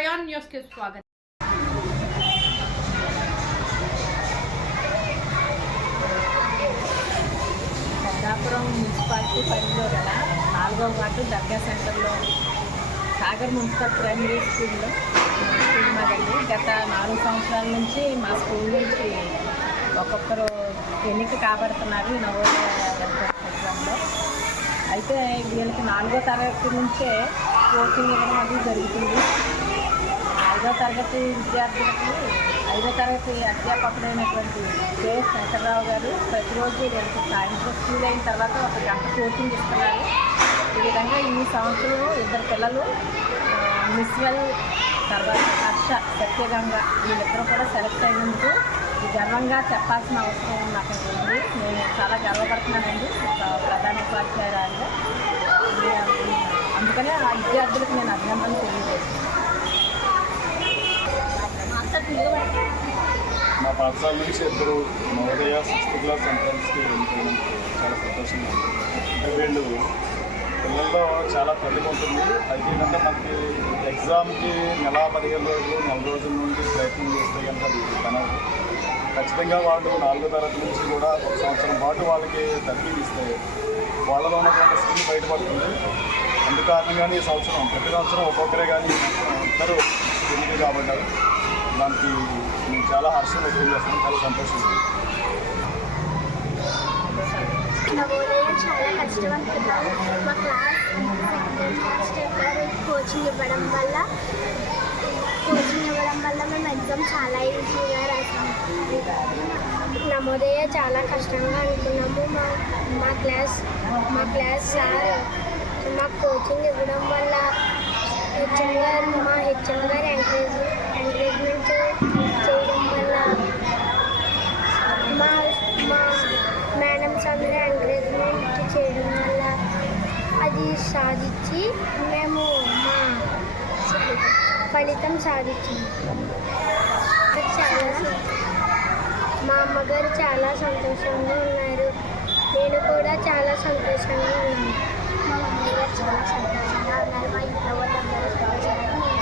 Prayan news కి స్వాగతం. Peddapuram municipality పరిధిలో గల 4వ వార్డు దర్గా సెంటర్లో సాగర్ మున్సిపల్ ప్రైమరీ స్కూల్లో మాదండి. గత 4 సంవత్సరాల నుంచి మా స్కూల్ నుంచి ఒక్కొక్కరు ఎన్నిక కాబడుతున్నారు ఈ నవోదయ ఎగ్జామ్లో. అయితే వీళ్ళకి 4వ తరగతి నుంచే కోచింగ్ ఇవ్వడం అది జరుగుతుంది. 5వ తరగతి విద్యార్థులకి 5వ తరగతి అధ్యాపకుడైనటువంటి కె శంకర్రావు గారు ప్రతిరోజు వీళ్ళకి సాయంత్రం స్కూల్ అయిన తర్వాత 1 గంట కోచింగ్ ఇస్తున్నారు. ఈ విధంగా ఈ సంవత్సరం 2 పిల్లలు మిస్వెల్ తర్వాత హర్ష సత్యగంగ వీళ్ళిద్దరూ కూడా సెలెక్ట్ అయినందుకు గర్వంగా చెప్పాల్సిన అవసరం నాకు ఉంది. నేను చాలా గర్వపడుతున్నానండి ఒక ప్రధాన ఉపాధ్యాయురాలుగా. అందుకనే ఆ విద్యార్థులకు నేను అభినందనలు తెలియజేస్తున్నాను. మా పాఠశాల నుంచి 2 నవోదయ 6th క్లాస్ ఎంట్రన్స్కి వెళ్ళిపోయినందుకు చాలా సంతోషంగా ఉంది. అంటే వీళ్ళు పిల్లల్లో చాలా ప్రతిభ ఉంటుంది. అయితే ఏంటంటే మనకి ఎగ్జామ్కి నెల 15 రోజులు 4 రోజుల నుండి ప్రయత్నం చేస్తే కనుక కనవు. ఖచ్చితంగా వాళ్ళు 4వ తరగతి నుంచి కూడా 1 సంవత్సరం పాటు వాళ్ళకి తర్ఫీదు ఇస్తే వాళ్ళలో ఉన్నటువంటి స్కిల్ బయటపడుతుంది. అందు కారణంగానే ఈ సంవత్సరం ప్రతి సంవత్సరం ఒక్కొక్కరే కానీ ఇద్దరు ఎన్నిక కాబట్టారు. దానికి నేను చాలా హర్షం వ్యక్తం చేస్తాను, చాలా సంతోషం. నవోదయ చాలా కష్టపడుతున్నాము. మా క్లాస్ కోచింగ్ ఇవ్వడం వల్ల మేము ఎగ్జామ్ చాలా ఈజీగా రాసాము. నవోదయ చాలా కష్టంగా అనుకున్నాము. మా క్లాస్ సార్ మాకు కోచింగ్ ఇవ్వడం వల్ల హెచ్ఎం గారు ఎంకరేజ్మెంట్ చేయడం వల్ల మా మేడమ్స్ అందరూ ఎంకరేజ్మెంట్ చేయడం వల్ల అది సాధించి మేము మా ఫలితం సాధించాము. మా అమ్మగారు చాలా సంతోషంగా ఉన్నారు. నేను కూడా చాలా సంతోషంగా ఉన్నాను. మా మమ్మీ గారు చాలా సంతోషంగా ఉన్నారు. మా ఇంట్లో వాళ్ళందరూ సంతోషంగా